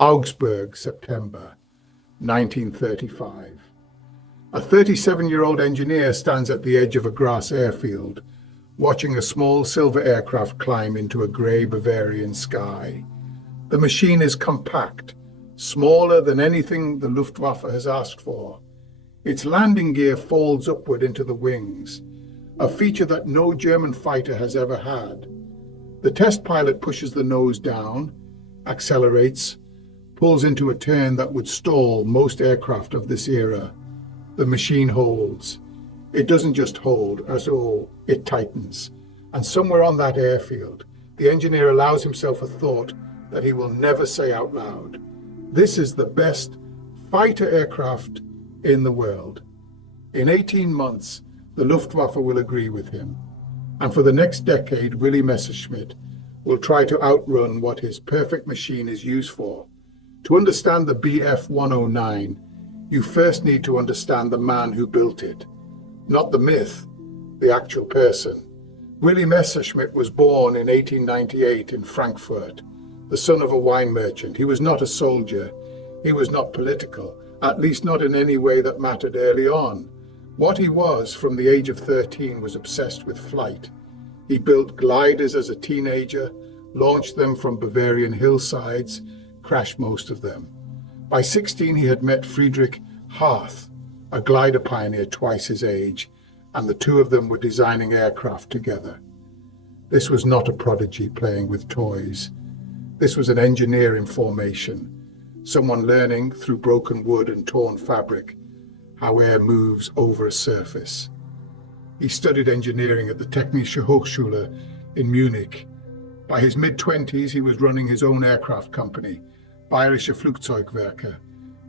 Augsburg, September 1935. A 37-year-old engineer stands at the edge of a grass airfield, watching a small silver aircraft climb into a grey Bavarian sky. The machine is compact, smaller than anything the Luftwaffe has asked for. Its landing gear folds upward into the wings, a feature that no German fighter has ever had. The test pilot pushes the nose down, accelerates, pulls into a turn that would stall most aircraft of this era. The machine holds. It doesn't just hold, as though it tightens. And somewhere on that airfield, the engineer allows himself a thought that he will never say out loud. This is the best fighter aircraft in the world. In 18 months, the Luftwaffe will agree with him. And for the next decade, Willy Messerschmitt will try to outrun what his perfect machine is used for. To understand the Bf 109, you first need to understand the man who built it. Not the myth, the actual person. Willy Messerschmitt was born in 1898 in Frankfurt, the son of a wine merchant. He was not a soldier. He was not political, at least not in any way that mattered early on. What he was from the age of 13 was obsessed with flight. He built gliders as a teenager, launched them from Bavarian hillsides, crashed most of them. By 16, he had met Friedrich, a glider pioneer twice his age, and the two of them were designing aircraft together. This was not a prodigy playing with toys. This was an engineer in formation, someone learning through broken wood and torn fabric how air moves over a surface. He studied engineering at the Technische Hochschule in Munich. By his mid-20s, he was running his own aircraft company, Bayerische Flugzeugwerke,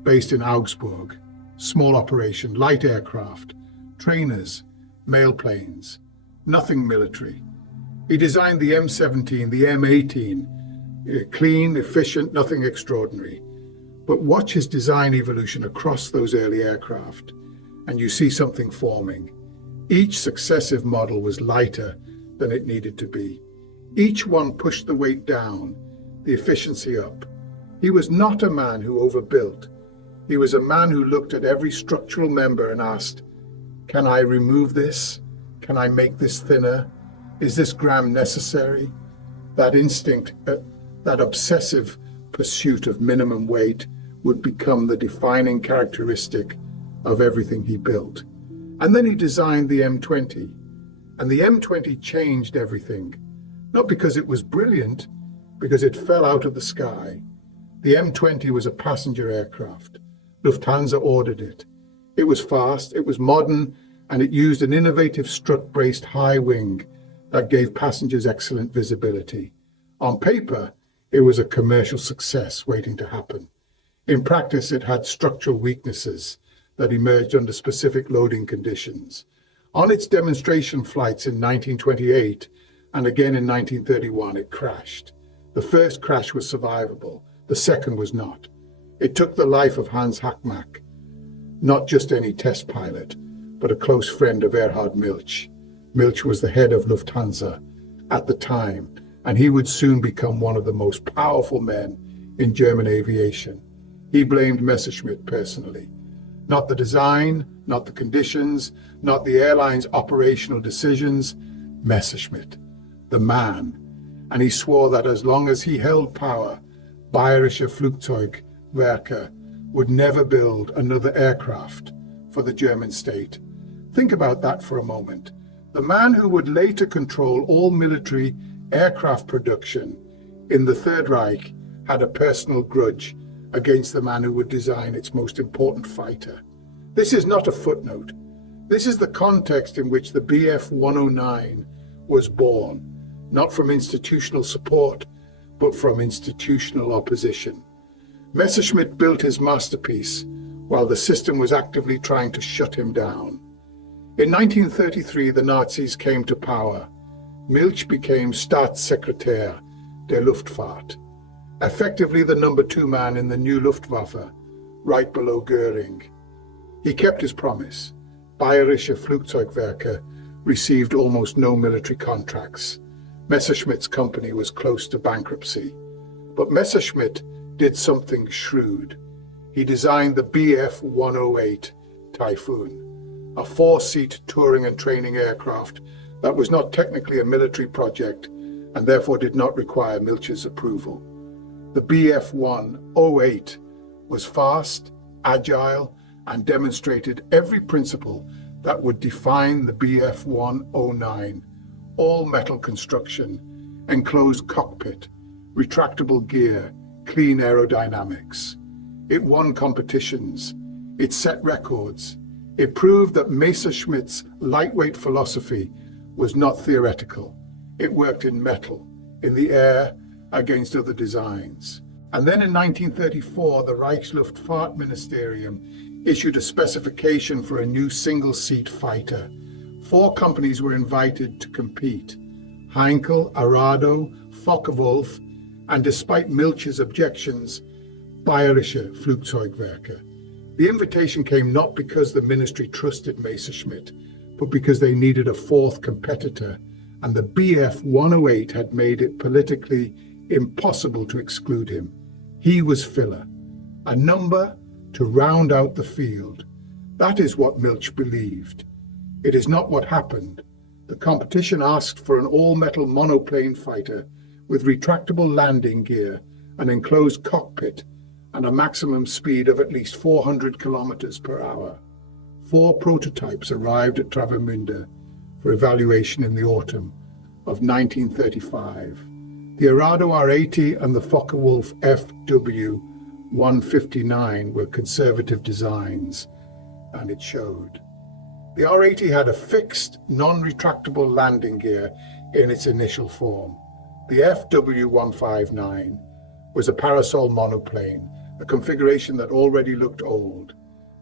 based in Augsburg. Small operation, light aircraft, trainers, mail planes, nothing military. He designed the M17, the M18, clean, efficient, nothing extraordinary. But watch his design evolution across those early aircraft, and you see something forming. Each successive model was lighter than it needed to be. Each one pushed the weight down, the efficiency up. He was not a man who overbuilt. He was a man who looked at every structural member and asked, can I remove this? Can I make this thinner? Is this gram necessary? That instinct, that obsessive pursuit of minimum weight would become the defining characteristic of everything he built. And then he designed the M20. And the M20 changed everything. Not because it was brilliant, because it fell out of the sky. The M20 was a passenger aircraft. Lufthansa ordered it. It was fast, it was modern, and it used an innovative strut-braced high wing that gave passengers excellent visibility. On paper, it was a commercial success waiting to happen. In practice, it had structural weaknesses that emerged under specific loading conditions. On its demonstration flights in 1928 and again in 1931, it crashed. The first crash was survivable, the second was not. It took the life of Hans Hackmack, not just any test pilot, but a close friend of Erhard Milch. Milch was the head of Lufthansa at the time, and he would soon become one of the most powerful men in German aviation. He blamed Messerschmitt personally. Not the design, not the conditions, not the airline's operational decisions, Messerschmitt, the man. And he swore that as long as he held power, Bayerische Flugzeugwerke would never build another aircraft for the German state. Think about that for a moment. The man who would later control all military aircraft production in the Third Reich had a personal grudge against the man who would design its most important fighter. This is not a footnote. This is the context in which the Bf 109 was born, not from institutional support, but from institutional opposition. Messerschmitt built his masterpiece while the system was actively trying to shut him down. In 1933, the Nazis came to power. Milch became Staatssekretär der Luftfahrt, effectively the number 2 man in the new Luftwaffe, right below Göring. He kept his promise. Bayerische Flugzeugwerke received almost no military contracts. Messerschmitt's company was close to bankruptcy. But Messerschmitt did something shrewd. He designed the Bf-108 Taifun, a 4-seat touring and training aircraft that was not technically a military project and therefore did not require Milch's approval. The Bf-108 was fast, agile, and demonstrated every principle that would define the Bf-109: all-metal construction, enclosed cockpit, retractable gear, clean aerodynamics. It won competitions. It set records. It proved that Messerschmitt's lightweight philosophy was not theoretical. It worked in metal, in the air, against other designs. And then in 1934, the Reichsluftfahrtministerium issued a specification for a new single-seat fighter. 4 companies were invited to compete: Heinkel, Arado, Focke-Wulf, and despite Milch's objections, Bayerische Flugzeugwerke. The invitation came not because the ministry trusted Messerschmitt, but because they needed a 4th competitor, and the Bf-108 had made it politically impossible to exclude him. He was filler, a number to round out the field. That is what Milch believed. It is not what happened. The competition asked for an all-metal monoplane fighter with retractable landing gear, an enclosed cockpit, and a maximum speed of at least 400 kilometers per hour. 4 prototypes arrived at Travemünde for evaluation in the autumn of 1935. The Arado R80 and the Focke-Wulf FW-159 were conservative designs, and it showed. The R80 had a fixed, non-retractable landing gear in its initial form. The FW-159 was a parasol monoplane, a configuration that already looked old.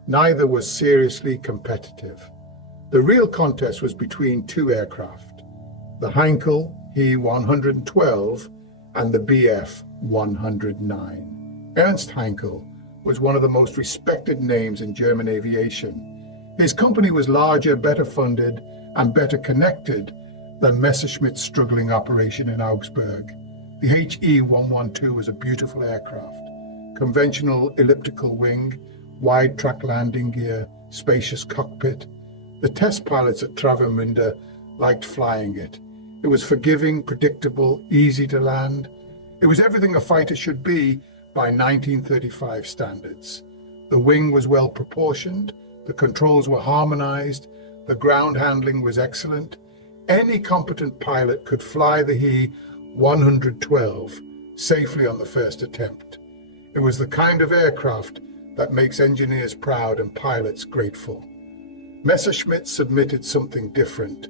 Neither was seriously competitive. The real contest was between 2 aircraft, the Heinkel He-112 and the Bf-109. Ernst Heinkel was one of the most respected names in German aviation. His company was larger, better funded, and better connected than Messerschmitt's struggling operation in Augsburg. The HE-112 was a beautiful aircraft. Conventional elliptical wing, wide track landing gear, spacious cockpit. The test pilots at Travemünde liked flying it. It was forgiving, predictable, easy to land. It was everything a fighter should be by 1935 standards. The wing was well proportioned, the controls were harmonized, the ground handling was excellent. Any competent pilot could fly the He-112 safely on the first attempt. It was the kind of aircraft that makes engineers proud and pilots grateful. Messerschmitt submitted something different,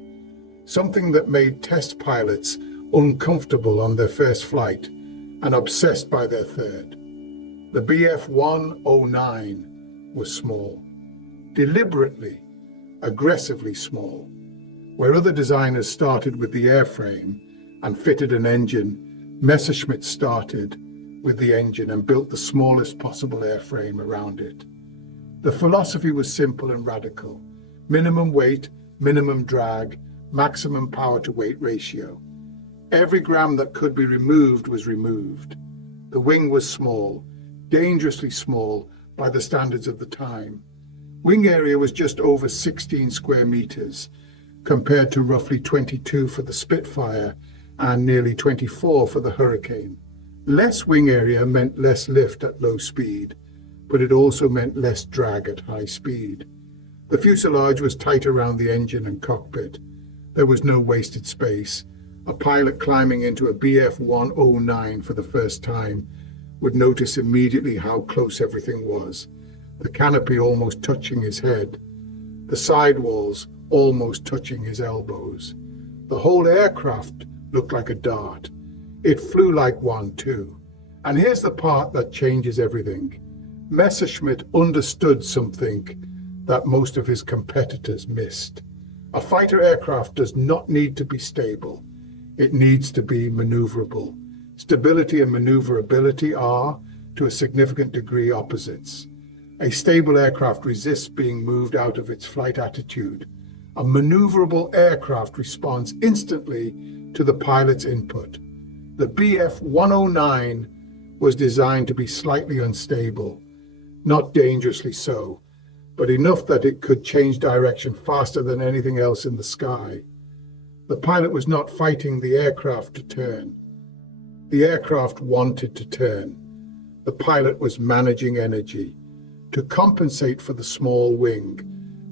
something that made test pilots uncomfortable on their first flight and obsessed by their third. The Bf-109 was small, deliberately, aggressively small. Where other designers started with the airframe and fitted an engine, Messerschmitt started with the engine and built the smallest possible airframe around it. The philosophy was simple and radical: minimum weight, minimum drag, maximum power-to-weight ratio. Every gram that could be removed was removed. The wing was small, dangerously small by the standards of the time. Wing area was just over 16 square meters, compared to roughly 22 for the Spitfire and nearly 24 for the Hurricane. Less wing area meant less lift at low speed, but it also meant less drag at high speed. The fuselage was tight around the engine and cockpit. There was no wasted space. A pilot climbing into a Bf-109 for the first time would notice immediately how close everything was. The canopy almost touching his head, the sidewalls almost touching his elbows. The whole aircraft looked like a dart. It flew like one too. And here's the part that changes everything. Messerschmitt understood something that most of his competitors missed. A fighter aircraft does not need to be stable. It needs to be maneuverable. Stability and maneuverability are, to a significant degree, opposites. A stable aircraft resists being moved out of its flight attitude. A maneuverable aircraft responds instantly to the pilot's input. The Bf-109 was designed to be slightly unstable, not dangerously so, but enough that it could change direction faster than anything else in the sky. The pilot was not fighting the aircraft to turn. The aircraft wanted to turn. The pilot was managing energy to compensate for the small wing,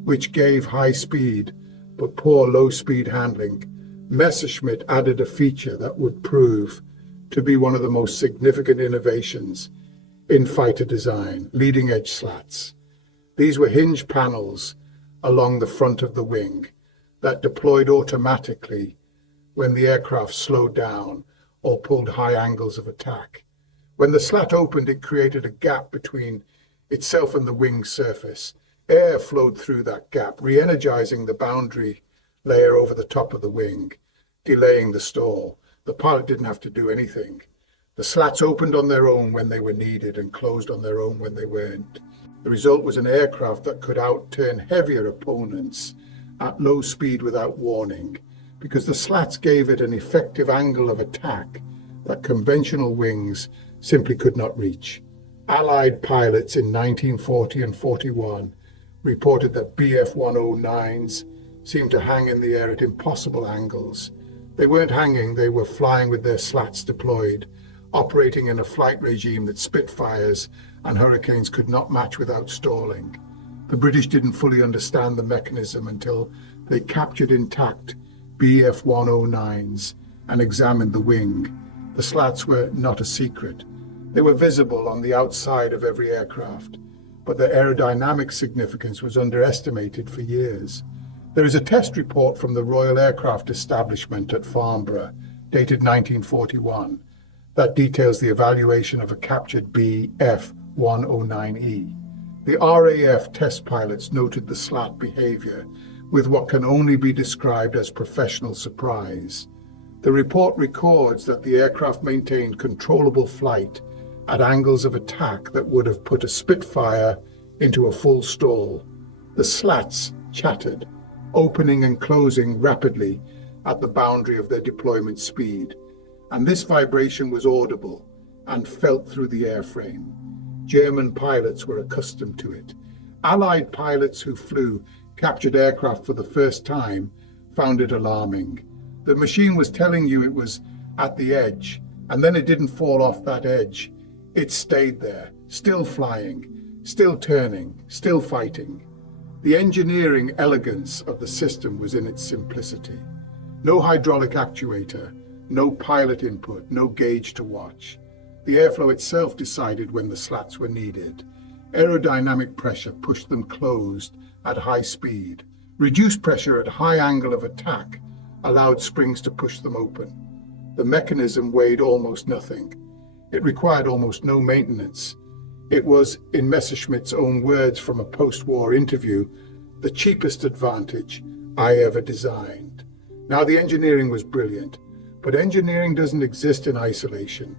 which gave high speed but poor low-speed handling. Messerschmitt added a feature that would prove to be one of the most significant innovations in fighter design: leading-edge slats. These were hinge panels along the front of the wing that deployed automatically when the aircraft slowed down or pulled high angles of attack. When the slat opened, it created a gap between itself and the wing surface. Air flowed through that gap, re-energizing the boundary layer over the top of the wing, delaying the stall. The pilot didn't have to do anything. The slats opened on their own when they were needed and closed on their own when they weren't. The result was an aircraft that could outturn heavier opponents at low speed without warning, because the slats gave it an effective angle of attack that conventional wings simply could not reach. Allied pilots in 1940 and 41 reported that Bf-109s seemed to hang in the air at impossible angles. They weren't hanging, they were flying with their slats deployed, operating in a flight regime that Spitfires and Hurricanes could not match without stalling. The British didn't fully understand the mechanism until they captured intact Bf-109s and examined the wing. The slats were not a secret. They were visible on the outside of every aircraft, but their aerodynamic significance was underestimated for years. There is a test report from the Royal Aircraft Establishment at Farnborough, dated 1941, that details the evaluation of a captured Bf-109E. The RAF test pilots noted the slat behavior with what can only be described as professional surprise. The report records that the aircraft maintained controllable flight at angles of attack that would have put a Spitfire into a full stall. The slats chattered, opening and closing rapidly at the boundary of their deployment speed, and this vibration was audible and felt through the airframe. German pilots were accustomed to it. Allied pilots who flew captured aircraft for the first time found it alarming. The machine was telling you it was at the edge, and then it didn't fall off that edge. It stayed there, still flying, still turning, still fighting. The engineering elegance of the system was in its simplicity. No hydraulic actuator, no pilot input, no gauge to watch. The airflow itself decided when the slats were needed. Aerodynamic pressure pushed them closed at high speed. Reduced pressure at high angle of attack allowed springs to push them open. The mechanism weighed almost nothing. It required almost no maintenance. It was, in Messerschmitt's own words from a post-war interview, the cheapest advantage I ever designed. Now, the engineering was brilliant, but engineering doesn't exist in isolation.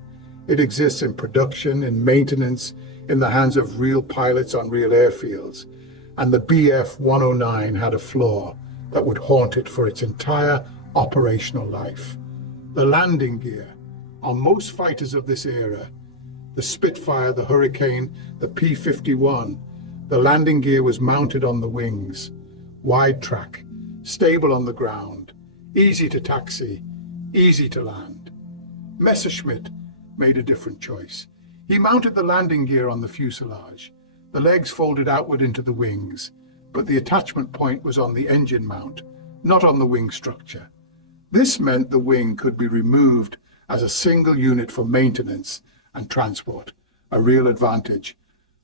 It exists in production, in maintenance, in the hands of real pilots on real airfields. And the Bf-109 had a flaw that would haunt it for its entire operational life. The landing gear. On most fighters of this era, the Spitfire, the Hurricane, the P-51, the landing gear was mounted on the wings, wide track, stable on the ground, easy to taxi, easy to land. Messerschmitt made a different choice. He mounted the landing gear on the fuselage. The legs folded outward into the wings, but the attachment point was on the engine mount, not on the wing structure. This meant the wing could be removed as a single unit for maintenance and transport, a real advantage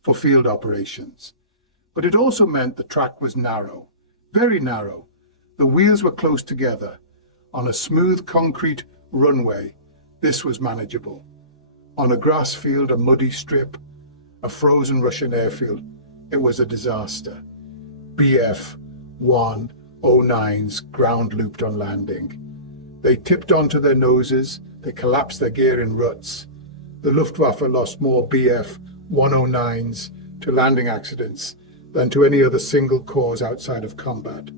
for field operations. But it also meant the track was narrow, very narrow. The wheels were close together. On a smooth concrete runway, this was manageable. On a grass field, a muddy strip, a frozen Russian airfield, it was a disaster. Bf-109s ground looped on landing. They tipped onto their noses, they collapsed their gear in ruts. The Luftwaffe lost more Bf-109s to landing accidents than to any other single cause outside of combat.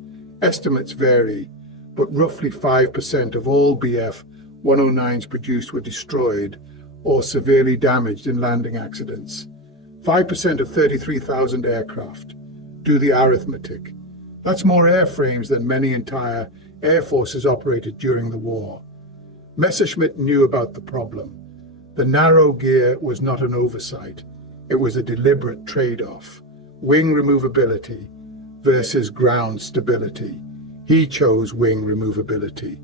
Estimates vary, but roughly 5% of all Bf-109s produced were destroyed or severely damaged in landing accidents. 5% of 33,000 aircraft. Do the arithmetic. That's more airframes than many entire air forces operated during the war. Messerschmitt knew about the problem. The narrow gear was not an oversight. It was a deliberate trade-off. Wing removability versus ground stability. He chose wing removability.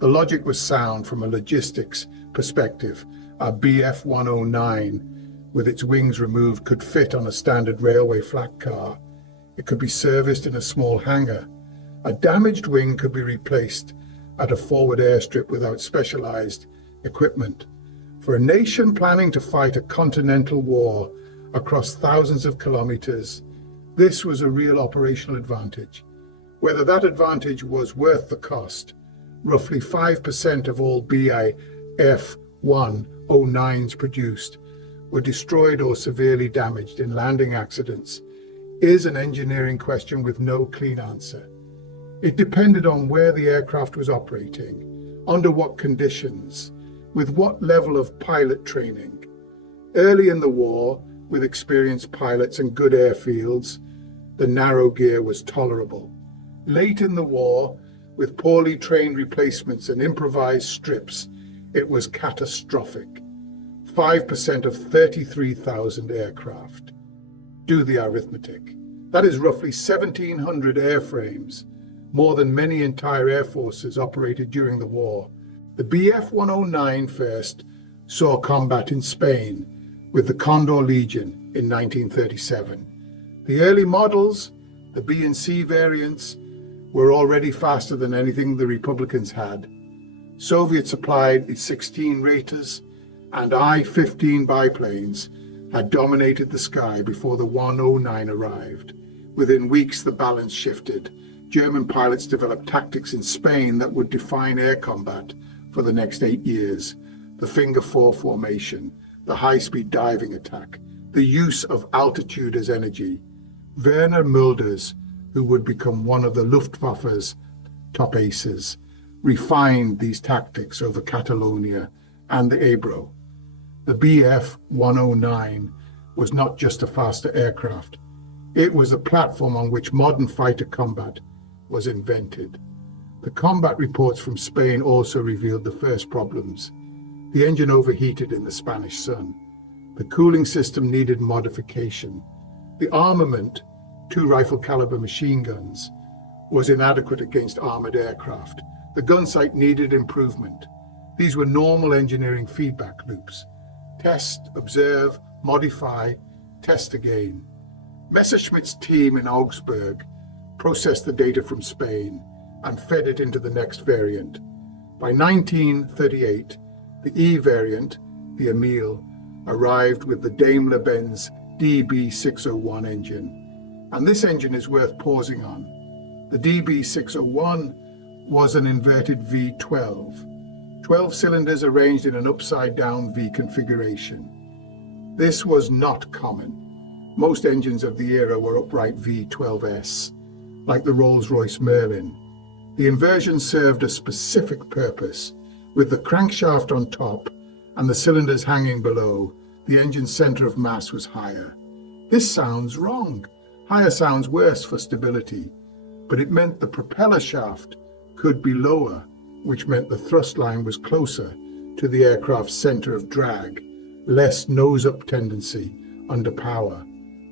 The logic was sound from a logistics perspective. A Bf-109 with its wings removed could fit on a standard railway flat car. It could be serviced in a small hangar. A damaged wing could be replaced at a forward airstrip without specialized equipment. For a nation planning to fight a continental war across thousands of kilometers, this was a real operational advantage. Whether that advantage was worth the cost, roughly 5% of all Bf-109s produced were destroyed or severely damaged in landing accidents, is an engineering question with no clean answer. It depended on where the aircraft was operating, under what conditions, with what level of pilot training. Early in the war, with experienced pilots and good airfields, the narrow gear was tolerable. Late in the war, with poorly trained replacements and improvised strips, it was catastrophic. 5% of 33,000 aircraft. Do the arithmetic. That is roughly 1,700 airframes, more than many entire air forces operated during the war. The Bf-109 first saw combat in Spain with the Condor Legion in 1937. The early models, the B and C variants, were already faster than anything the Republicans had. Soviets supplied the 16 Raters, and I-15 biplanes had dominated the sky before the 109 arrived. Within weeks, the balance shifted. German pilots developed tactics in Spain that would define air combat for the next 8 years. The Finger Four formation, the high-speed diving attack, the use of altitude as energy. Werner Mulders, who would become one of the Luftwaffe's top aces, refined these tactics over Catalonia and the Ebro. The Bf-109 was not just a faster aircraft. It was a platform on which modern fighter combat was invented. The combat reports from Spain also revealed the first problems. The engine overheated in the Spanish sun. The cooling system needed modification. The armament, 2 rifle-caliber machine guns, was inadequate against armored aircraft. The gun sight needed improvement. These were normal engineering feedback loops. Test, observe, modify, test again. Messerschmitt's team in Augsburg processed the data from Spain and fed it into the next variant. By 1938, the E variant, the Emil, arrived with the Daimler-Benz DB601 engine. And this engine is worth pausing on. The DB601 was an inverted V12, 12 cylinders arranged in an upside-down V configuration. This was not common. Most engines of the era were upright V12S, like the Rolls-Royce Merlin. The inversion served a specific purpose. With the crankshaft on top and the cylinders hanging below, the engine's center of mass was higher. This sounds wrong. Higher sounds worse for stability, but it meant the propeller shaft could be lower, which meant the thrust line was closer to the aircraft's center of drag, less nose-up tendency under power,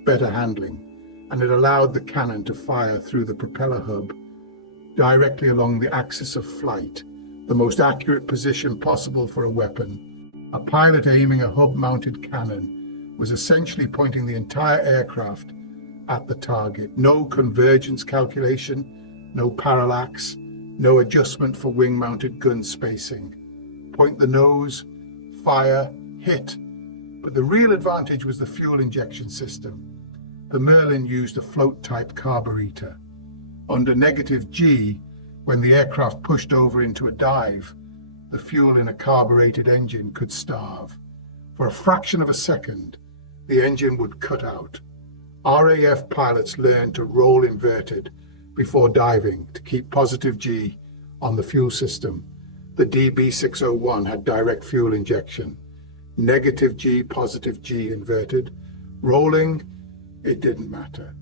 better handling, and it allowed the cannon to fire through the propeller hub directly along the axis of flight, the most accurate position possible for a weapon. A pilot aiming a hub-mounted cannon was essentially pointing the entire aircraft at the target. No convergence calculation, no parallax, no adjustment for wing-mounted gun spacing. Point the nose, fire, hit. But the real advantage was the fuel injection system. The Merlin used a float-type carburetor. Under -G, when the aircraft pushed over into a dive, the fuel in a carbureted engine could starve. For a fraction of a second, the engine would cut out. RAF pilots learned to roll inverted before diving to keep +G on the fuel system. The DB601 had direct fuel injection. Negative G, positive G inverted. Rolling, it didn't matter.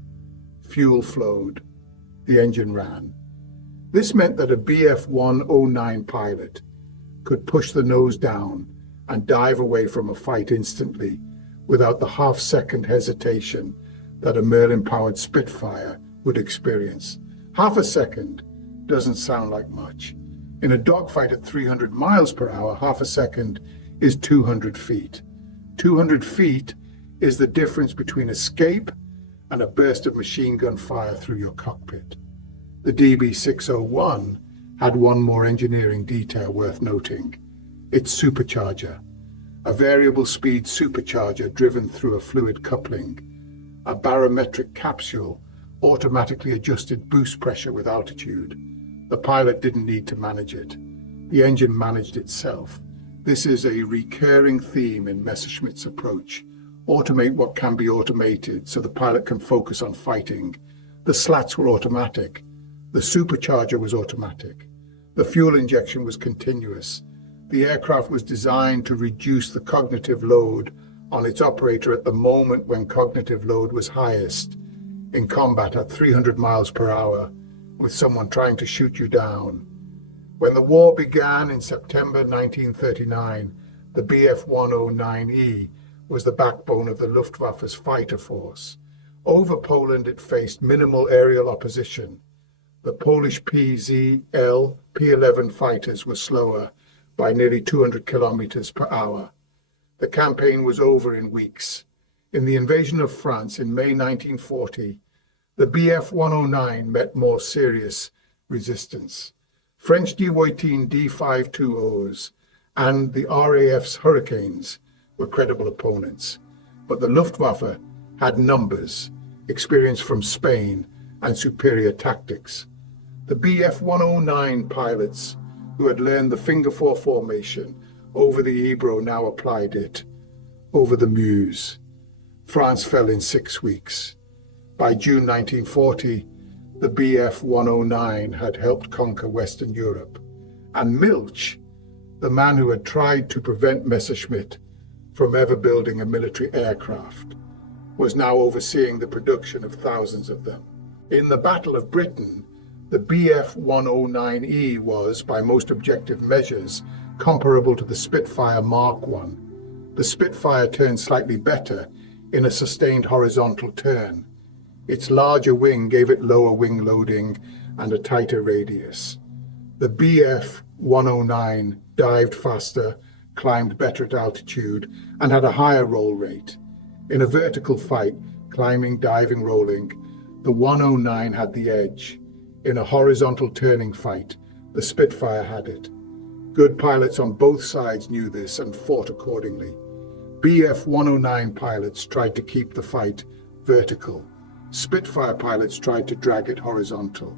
Fuel flowed. The engine ran. This meant that a BF-109 pilot could push the nose down and dive away from a fight instantly without the half-second hesitation that a Merlin-powered Spitfire would experience. Half a second doesn't sound like much. In a dogfight at 300 miles per hour, half a second is 200 feet. 200 feet is the difference between escape and a burst of machine gun fire through your cockpit. The DB601 had one more engineering detail worth noting. Its supercharger, a variable speed supercharger driven through a fluid coupling, a barometric capsule automatically adjusted boost pressure with altitude. The pilot didn't need to manage it. The engine managed itself. This is a recurring theme in Messerschmitt's approach. Automate what can be automated so the pilot can focus on fighting. The slats were automatic. The supercharger was automatic. The fuel injection was continuous. The aircraft was designed to reduce the cognitive load on its operator at the moment when cognitive load was highest, in combat at 300 miles per hour, with someone trying to shoot you down. When the war began in September 1939, the Bf-109E was the backbone of the Luftwaffe's fighter force. Over Poland, it faced minimal aerial opposition. The Polish PZL P-11 fighters were slower by nearly 200 kilometers per hour. The campaign was over in weeks. In the invasion of France in May 1940, the Bf-109 met more serious resistance. French D-14 D-520s and the RAF's Hurricanes were credible opponents, but the Luftwaffe had numbers, experience from Spain, and superior tactics. The Bf-109 pilots, who had learned the finger four formation over the Ebro, now applied it over the Meuse. France fell in 6 weeks. By June 1940, the Bf-109 had helped conquer Western Europe, and Milch, the man who had tried to prevent Messerschmitt from ever building a military aircraft, was now overseeing the production of thousands of them. In the Battle of Britain, the Bf-109E was, by most objective measures, comparable to the Spitfire Mark I. The Spitfire turned slightly better in a sustained horizontal turn. Its larger wing gave it lower wing loading and a tighter radius. The Bf-109 dived faster, climbed better at altitude, and had a higher roll rate. In a vertical fight, climbing, diving, rolling, the 109 had the edge. In a horizontal turning fight, the Spitfire had it. Good pilots on both sides knew this and fought accordingly. Bf-109 pilots tried to keep the fight vertical. Spitfire pilots tried to drag it horizontal.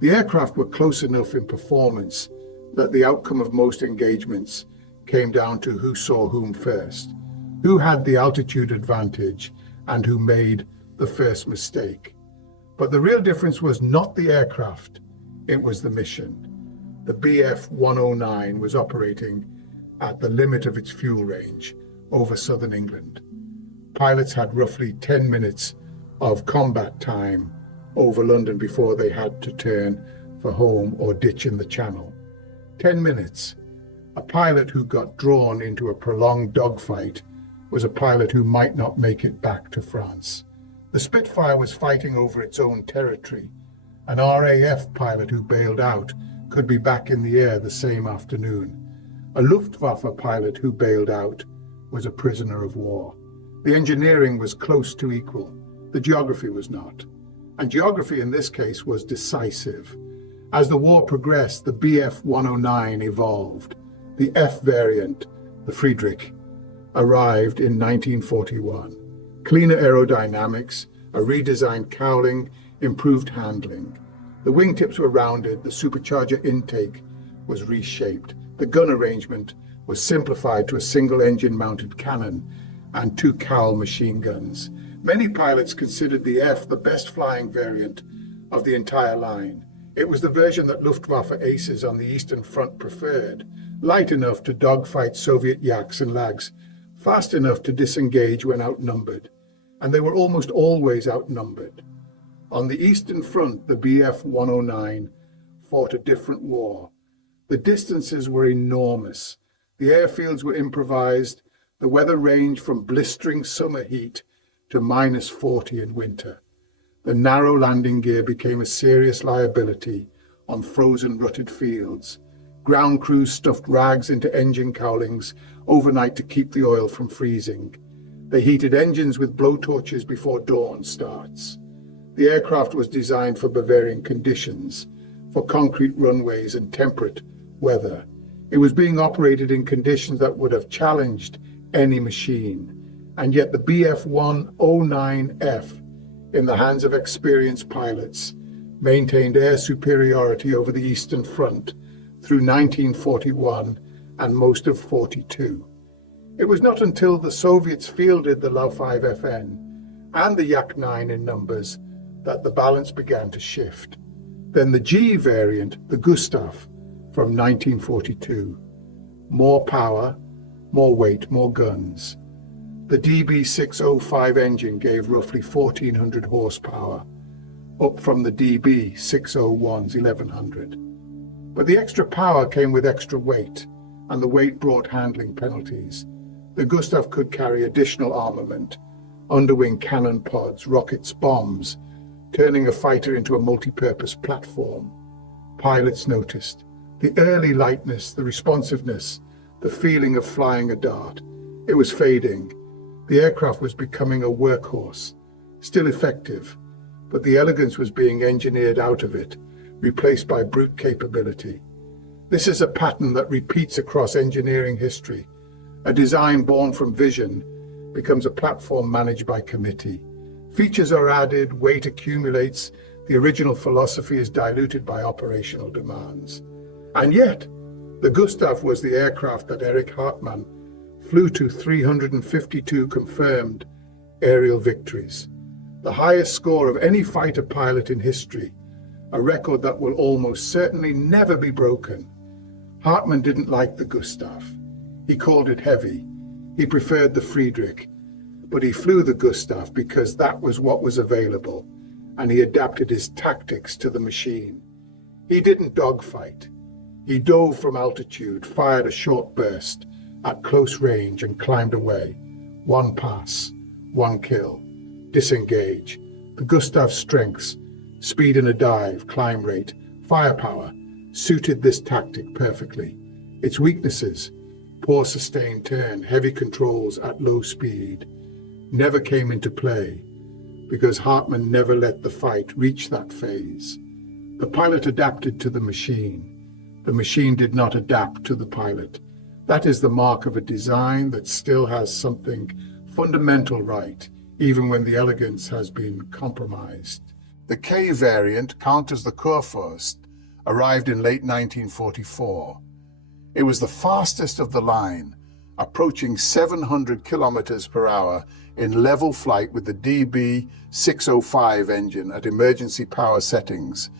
The aircraft were close enough in performance that the outcome of most engagements came down to who saw whom first, who had the altitude advantage, and who made the first mistake. But the real difference was not the aircraft, it was the mission. The Bf-109 was operating at the limit of its fuel range over southern England. Pilots had roughly 10 minutes of combat time over London before they had to turn for home or ditch in the Channel. 10 minutes. A pilot who got drawn into a prolonged dogfight was a pilot who might not make it back to France. The Spitfire was fighting over its own territory. An RAF pilot who bailed out could be back in the air the same afternoon. A Luftwaffe pilot who bailed out was a prisoner of war. The engineering was close to equal. The geography was not. And geography in this case was decisive. As the war progressed, the Bf-109 evolved. The F variant, the Friedrich, arrived in 1941. Cleaner aerodynamics, a redesigned cowling, improved handling. The wingtips were rounded, the supercharger intake was reshaped. The gun arrangement was simplified to a single engine-mounted cannon and 2 cowl machine guns. Many pilots considered the F the best flying variant of the entire line. It was the version that Luftwaffe aces on the Eastern Front preferred, light enough to dogfight Soviet Yaks and Lags fast enough to disengage when outnumbered, and they were almost always outnumbered. On the Eastern Front, the Bf-109 fought a different war. The distances were enormous. The airfields were improvised. The weather ranged from blistering summer heat to -40 in winter. The narrow landing gear became a serious liability on frozen, rutted fields. Ground crews stuffed rags into engine cowlings overnight to keep the oil from freezing. They heated engines with blowtorches before dawn starts. The aircraft was designed for Bavarian conditions, for concrete runways and temperate weather. It was being operated in conditions that would have challenged any machine. And yet the Bf-109F, in the hands of experienced pilots, maintained air superiority over the Eastern Front through 1941 and most of 42. It was not until the Soviets fielded the Lu-5FN and the Yak-9 in numbers that the balance began to shift. Then the G variant, the Gustav, from 1942. More power, more weight, more guns. The DB605 engine gave roughly 1,400 horsepower, up from the DB601's 1,100. But the extra power came with extra weight, and the weight brought handling penalties. The Gustav could carry additional armament, underwing cannon pods, rockets, bombs, turning a fighter into a multi-purpose platform. Pilots noticed the early lightness, the responsiveness, the feeling of flying a dart. It was fading. The aircraft was becoming a workhorse, still effective, but the elegance was being engineered out of it, replaced by brute capability. This is a pattern that repeats across engineering history. A design born from vision becomes a platform managed by committee. Features are added, weight accumulates, the original philosophy is diluted by operational demands. And yet, the Gustav was the aircraft that Erich Hartmann flew to 352 confirmed aerial victories, the highest score of any fighter pilot in history, a record that will almost certainly never be broken. Hartmann didn't like the Gustav. He called it heavy. He preferred the Friedrich, but he flew the Gustav because that was what was available, and he adapted his tactics to the machine. He didn't dogfight. He dove from altitude, fired a short burst at close range and climbed away. One pass, one kill, disengage. The Gustav's strengths, speed in a dive, climb rate, firepower, suited this tactic perfectly. Its weaknesses, poor sustained turn, heavy controls at low speed, never came into play because Hartmann never let the fight reach that phase. The pilot adapted to the machine. The machine did not adapt to the pilot. That is the mark of a design that still has something fundamental right, even when the elegance has been compromised. The K variant, counters the Kurfürst, arrived in late 1944. It was the fastest of the line, approaching 700 kilometers per hour in level flight with the DB605 engine at emergency power settings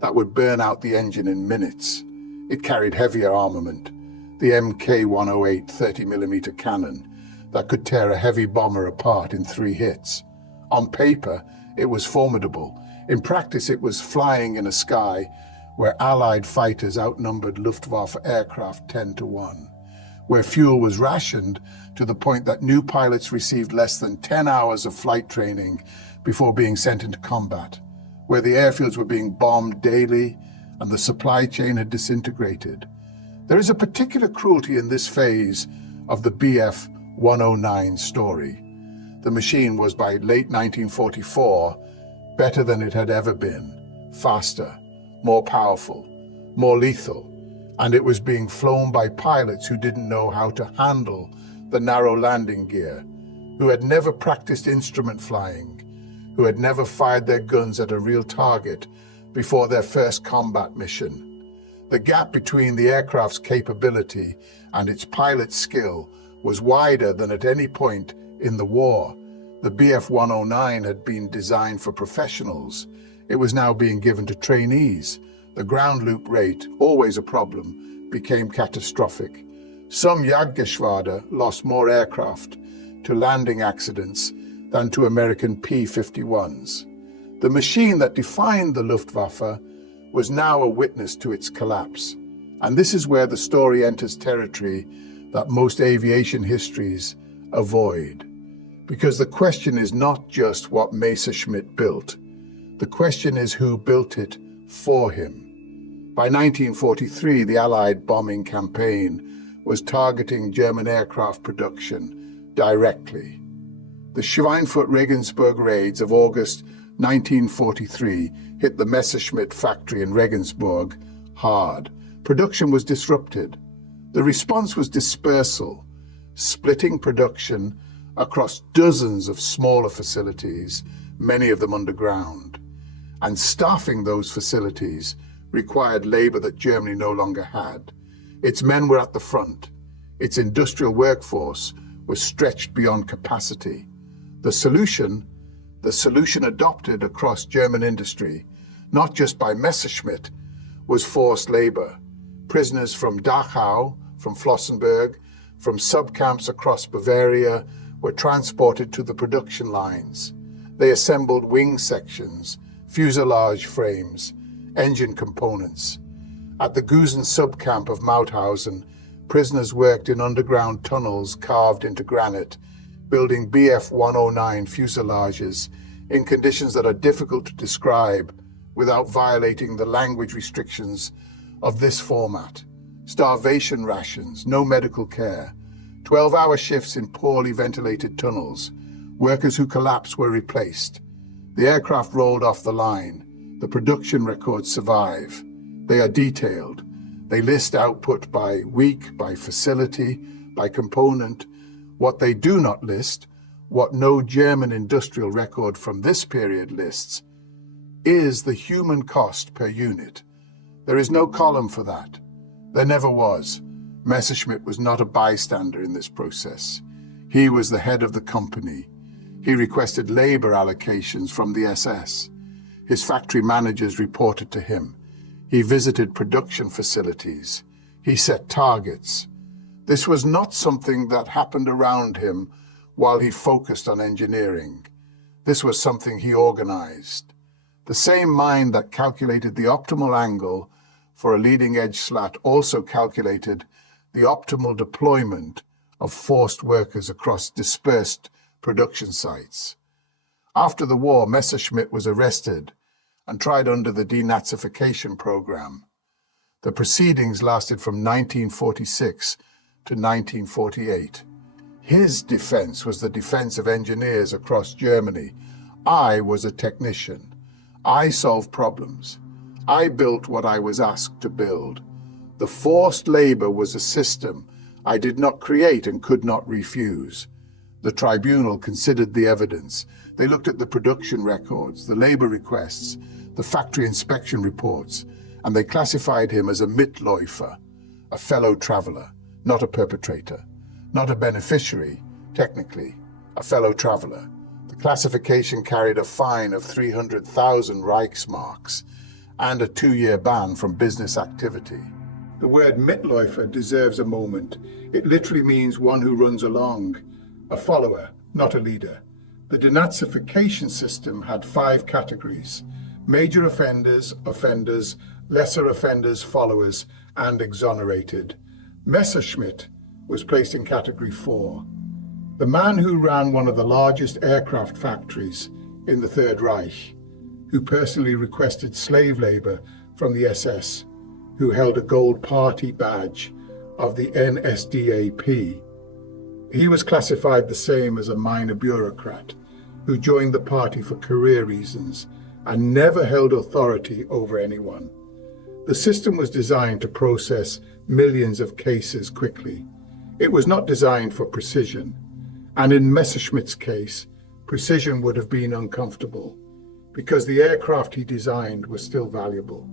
that would burn out the engine in minutes. It carried heavier armament, the Mk108 30mm cannon that could tear a heavy bomber apart in 3 hits. On paper, it was formidable. In practice, it was flying in a sky where Allied fighters outnumbered Luftwaffe aircraft 10-1, where fuel was rationed to the point that new pilots received less than 10 hours of flight training before being sent into combat, where the airfields were being bombed daily and the supply chain had disintegrated. There is a particular cruelty in this phase of the Bf-109 story. The machine was by late 1944 better than it had ever been, faster, more powerful, more lethal, and it was being flown by pilots who didn't know how to handle the narrow landing gear, who had never practiced instrument flying, who had never fired their guns at a real target before their first combat mission. The gap between the aircraft's capability and its pilot's skill was wider than at any point in the war. The Bf-109 had been designed for professionals. It was now being given to trainees. The ground loop rate, always a problem, became catastrophic. Some Jagdgeschwader lost more aircraft to landing accidents than to American P-51s. The machine that defined the Luftwaffe was now a witness to its collapse. And this is where the story enters territory that most aviation histories avoid. Because the question is not just what Messerschmitt built. The question is who built it for him. By 1943, the Allied bombing campaign was targeting German aircraft production directly. The Schweinfurt-Regensburg raids of August 1943 hit the Messerschmitt factory in Regensburg hard. Production was disrupted. The response was dispersal, splitting production across dozens of smaller facilities, many of them underground. And staffing those facilities required labor that Germany no longer had. Its men were at the front. Its industrial workforce was stretched beyond capacity. The solution adopted across German industry, not just by Messerschmitt, was forced labor. Prisoners from Dachau, from Flossenburg, from subcamps across Bavaria were transported to the production lines. They assembled wing sections, fuselage frames, engine components. At the Gusen subcamp of Mauthausen, prisoners worked in underground tunnels carved into granite, building Bf-109 fuselages in conditions that are difficult to describe without violating the language restrictions of this format. Starvation rations, no medical care, 12-hour shifts in poorly ventilated tunnels. Workers who collapsed were replaced. The aircraft rolled off the line. The production records survive. They are detailed. They list output by week, by facility, by component. What they do not list, what no German industrial record from this period lists, is the human cost per unit. There is no column for that. There never was. Messerschmitt was not a bystander in this process. He was the head of the company. He requested labor allocations from the SS. His factory managers reported to him. He visited production facilities. He set targets. This was not something that happened around him while he focused on engineering. This was something he organized. The same mind that calculated the optimal angle for a leading-edge slat also calculated the optimal deployment of forced workers across dispersed production sites. After the war, Messerschmitt was arrested and tried under the Denazification program. The proceedings lasted from 1946 to 1948. His defense was the defense of engineers across Germany. I was a technician. I solved problems. I built what I was asked to build. The forced labor was a system I did not create and could not refuse. The tribunal considered the evidence. They looked at the production records, the labor requests, the factory inspection reports, and they classified him as a Mitläufer, a fellow traveler, not a perpetrator, not a beneficiary, technically, a fellow traveler. The classification carried a fine of 300,000 Reichsmarks and a 2-year ban from business activity. The word Mitläufer deserves a moment. It literally means one who runs along, a follower, not a leader. The Denazification system had 5 categories: major offenders, lesser offenders, followers, and exonerated. Messerschmitt was placed in category 4. The man who ran one of the largest aircraft factories in the Third Reich, who personally requested slave labor from the SS, who held a gold party badge of the NSDAP. He was classified the same as a minor bureaucrat who joined the party for career reasons and never held authority over anyone. The system was designed to process millions of cases quickly. It was not designed for precision, and in Messerschmitt's case, precision would have been uncomfortable, because the aircraft he designed was still valuable.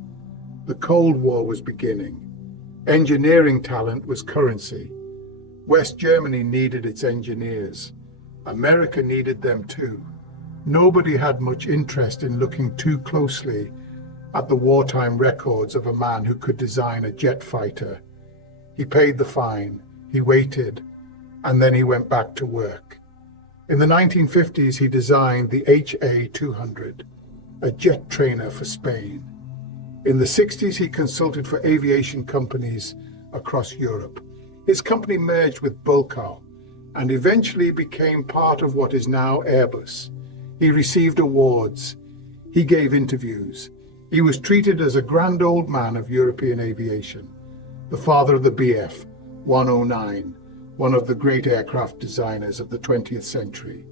The Cold War was beginning. Engineering talent was currency. West Germany needed its engineers. America needed them too. Nobody had much interest in looking too closely at the wartime records of a man who could design a jet fighter. He paid the fine. He waited, and then he went back to work. In the 1950s, he designed the HA-200, a jet trainer for Spain. In the 60s, he consulted for aviation companies across Europe. His company merged with Bulkar and eventually became part of what is now Airbus. He received awards. He gave interviews. He was treated as a grand old man of European aviation, the father of the Bf 109, one of the great aircraft designers of the 20th century.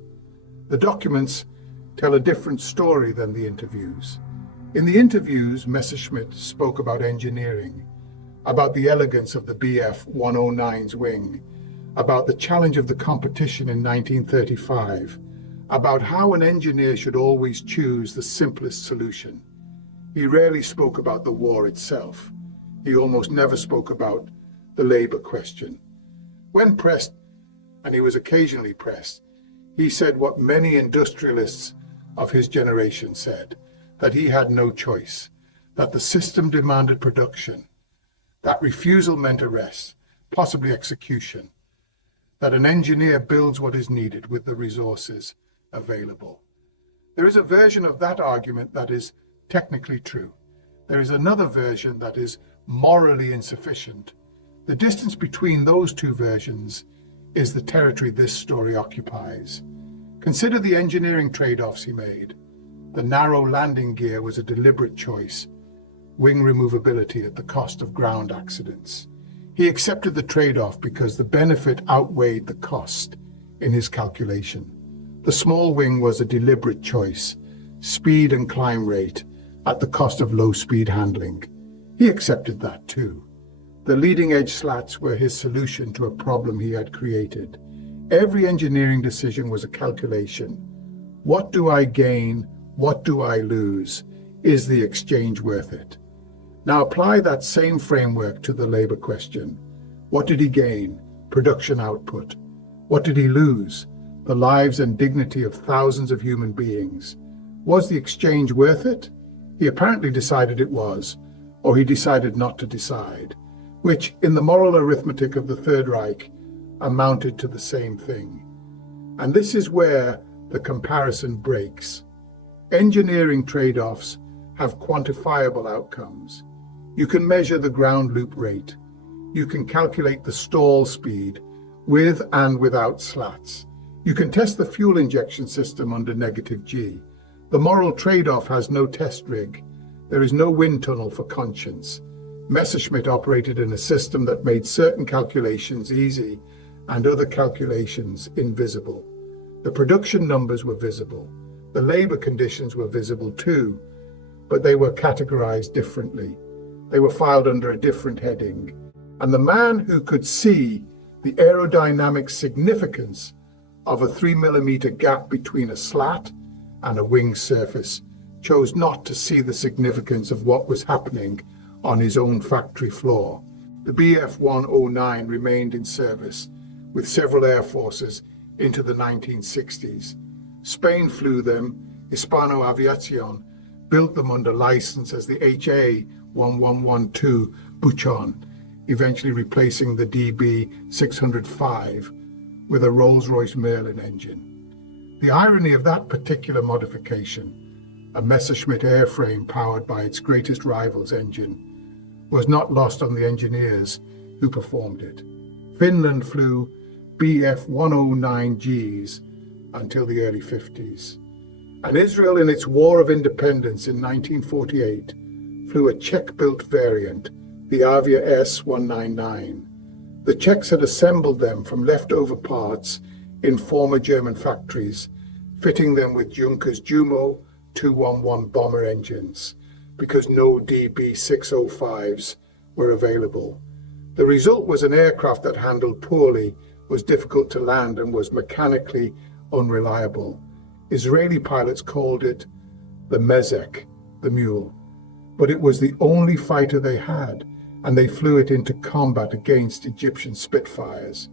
The documents tell a different story than the interviews. In the interviews, Messerschmitt spoke about engineering, about the elegance of the Bf 109's wing, about the challenge of the competition in 1935, about how an engineer should always choose the simplest solution. He rarely spoke about the war itself. He almost never spoke about the labor question. When pressed, and he was occasionally pressed, he said what many industrialists of his generation said, that he had no choice, that the system demanded production, that refusal meant arrest, possibly execution, that an engineer builds what is needed with the resources available. There is a version of that argument that is technically true. There is another version that is morally insufficient. The distance between those two versions is the territory this story occupies. Consider the engineering trade-offs he made. The narrow landing gear was a deliberate choice, wing removability at the cost of ground accidents. He accepted the trade-off because the benefit outweighed the cost in his calculation. The small wing was a deliberate choice, speed and climb rate at the cost of low-speed handling. He accepted that too. The leading-edge slats were his solution to a problem he had created. Every engineering decision was a calculation. What do I gain? What do I lose? Is the exchange worth it? Now apply that same framework to the labor question. What did he gain? Production output. What did he lose? The lives and dignity of thousands of human beings. Was the exchange worth it? He apparently decided it was, or he decided not to decide, which, in the moral arithmetic of the Third Reich, amounted to the same thing. And this is where the comparison breaks. Engineering trade-offs have quantifiable outcomes. You can measure the ground loop rate. You can calculate the stall speed with and without slats. You can test the fuel injection system under -G. The moral trade-off has no test rig. There is no wind tunnel for conscience. Messerschmitt operated in a system that made certain calculations easy and other calculations invisible. The production numbers were visible. The labor conditions were visible too, but they were categorized differently. They were filed under a different heading. And the man who could see the aerodynamic significance of a 3 millimeter gap between a slat and a wing surface chose not to see the significance of what was happening on his own factory floor. The Bf 109 remained in service with several air forces into the 1960s. Spain flew them. Hispano Aviación built them under license as the HA-1112 Buchon, eventually replacing the DB-605 with a Rolls-Royce Merlin engine. The irony of that particular modification, a Messerschmitt airframe powered by its greatest rival's engine, was not lost on the engineers who performed it. Finland flew Bf 109Gs until the early 50s. And Israel, in its War of Independence in 1948, flew a Czech-built variant, the Avia S-199. The Czechs had assembled them from leftover parts in former German factories, fitting them with Junkers Jumo 211 bomber engines, because no DB-605s were available. The result was an aircraft that handled poorly, was difficult to land, and was mechanically unreliable. Israeli pilots called it the Mezek, the mule, but it was the only fighter they had, and they flew it into combat against Egyptian Spitfires.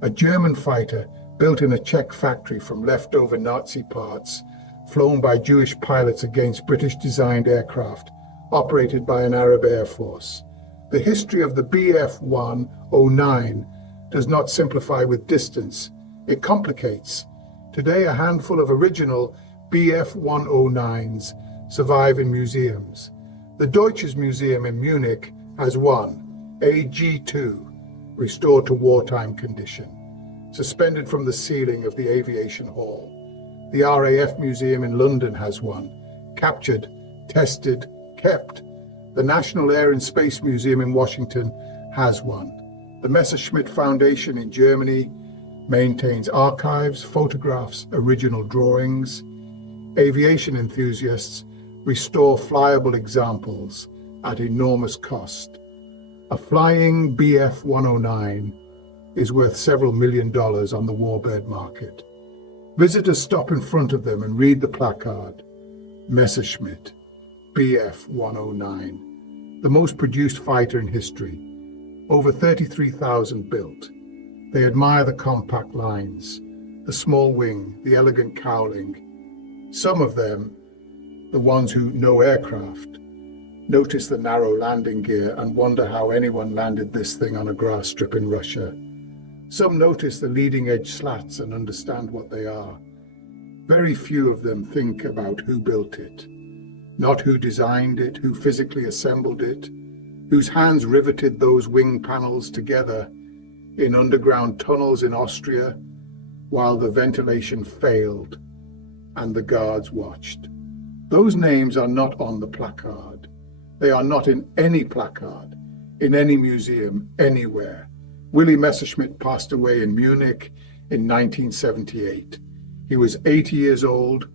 A German fighter built in a Czech factory from leftover Nazi parts, flown by Jewish pilots against British-designed aircraft operated by an Arab air force. The history of the Bf 109 does not simplify with distance, it complicates. Today, a handful of original Bf-109s survive in museums. The Deutsches Museum in Munich has one, AG-2, restored to wartime condition, suspended from the ceiling of the Aviation Hall. The RAF Museum in London has one, captured, tested, kept. The National Air and Space Museum in Washington has one. The Messerschmitt Foundation in Germany maintains archives, photographs, original drawings. Aviation enthusiasts restore flyable examples at enormous cost. A flying Bf-109 is worth several $1 million on the warbird market. Visitors stop in front of them and read the placard. Messerschmitt, Bf-109, the most produced fighter in history. Over 33,000 built. They admire the compact lines, the small wing, the elegant cowling. Some of them, the ones who know aircraft, notice the narrow landing gear and wonder how anyone landed this thing on a grass strip in Russia. Some notice the leading-edge slats and understand what they are. Very few of them think about who built it, not who designed it, who physically assembled it, whose hands riveted those wing panels together in underground tunnels in Austria while the ventilation failed and the guards watched. Those names are not on the placard. They are not in any placard, in any museum, anywhere. Willy Messerschmitt passed away in Munich in 1978. He was 80 years old.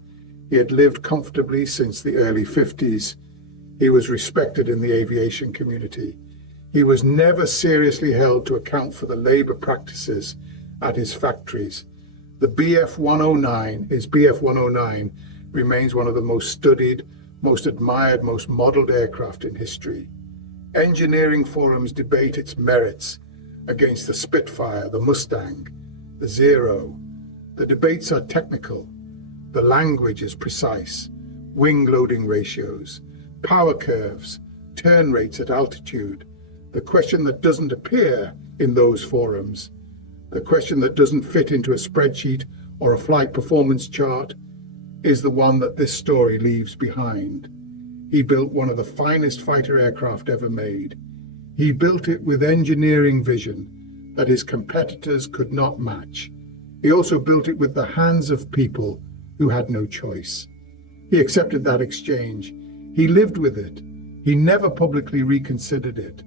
He had lived comfortably since the early 50s. He was respected in the aviation community. He was never seriously held to account for the labor practices at his factories. The Bf-109, his Bf-109, remains one of the most studied, most admired, most modeled aircraft in history. Engineering forums debate its merits against the Spitfire, the Mustang, the Zero. The debates are technical. The language is precise. Wing loading ratios, power curves, turn rates at altitude. The question that doesn't appear in those forums, the question that doesn't fit into a spreadsheet or a flight performance chart, is the one that this story leaves behind. He built one of the finest fighter aircraft ever made. He built it with engineering vision that his competitors could not match. He also built it with the hands of people who had no choice. He accepted that exchange. He lived with it. He never publicly reconsidered it.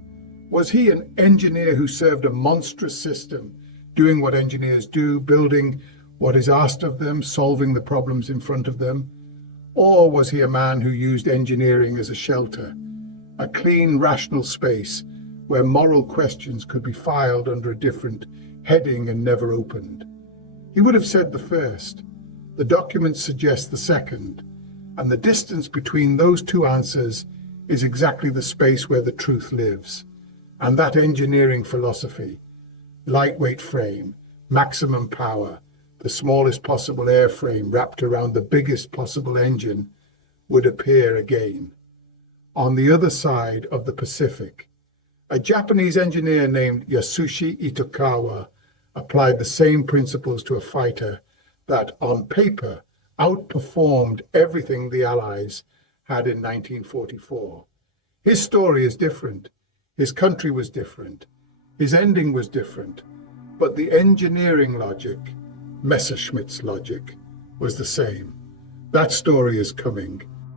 Was he an engineer who served a monstrous system, doing what engineers do, building what is asked of them, solving the problems in front of them? Or was he a man who used engineering as a shelter, a clean, rational space where moral questions could be filed under a different heading and never opened? He would have said the first. The documents suggest the second, and the distance between those two answers is exactly the space where the truth lives. And that engineering philosophy, lightweight frame, maximum power, the smallest possible airframe wrapped around the biggest possible engine, would appear again. On the other side of the Pacific, a Japanese engineer named Yasushi Itokawa applied the same principles to a fighter that, on paper, outperformed everything the Allies had in 1944. His story is different. His country was different. His ending was different. But the engineering logic, Messerschmitt's logic, was the same. That story is coming.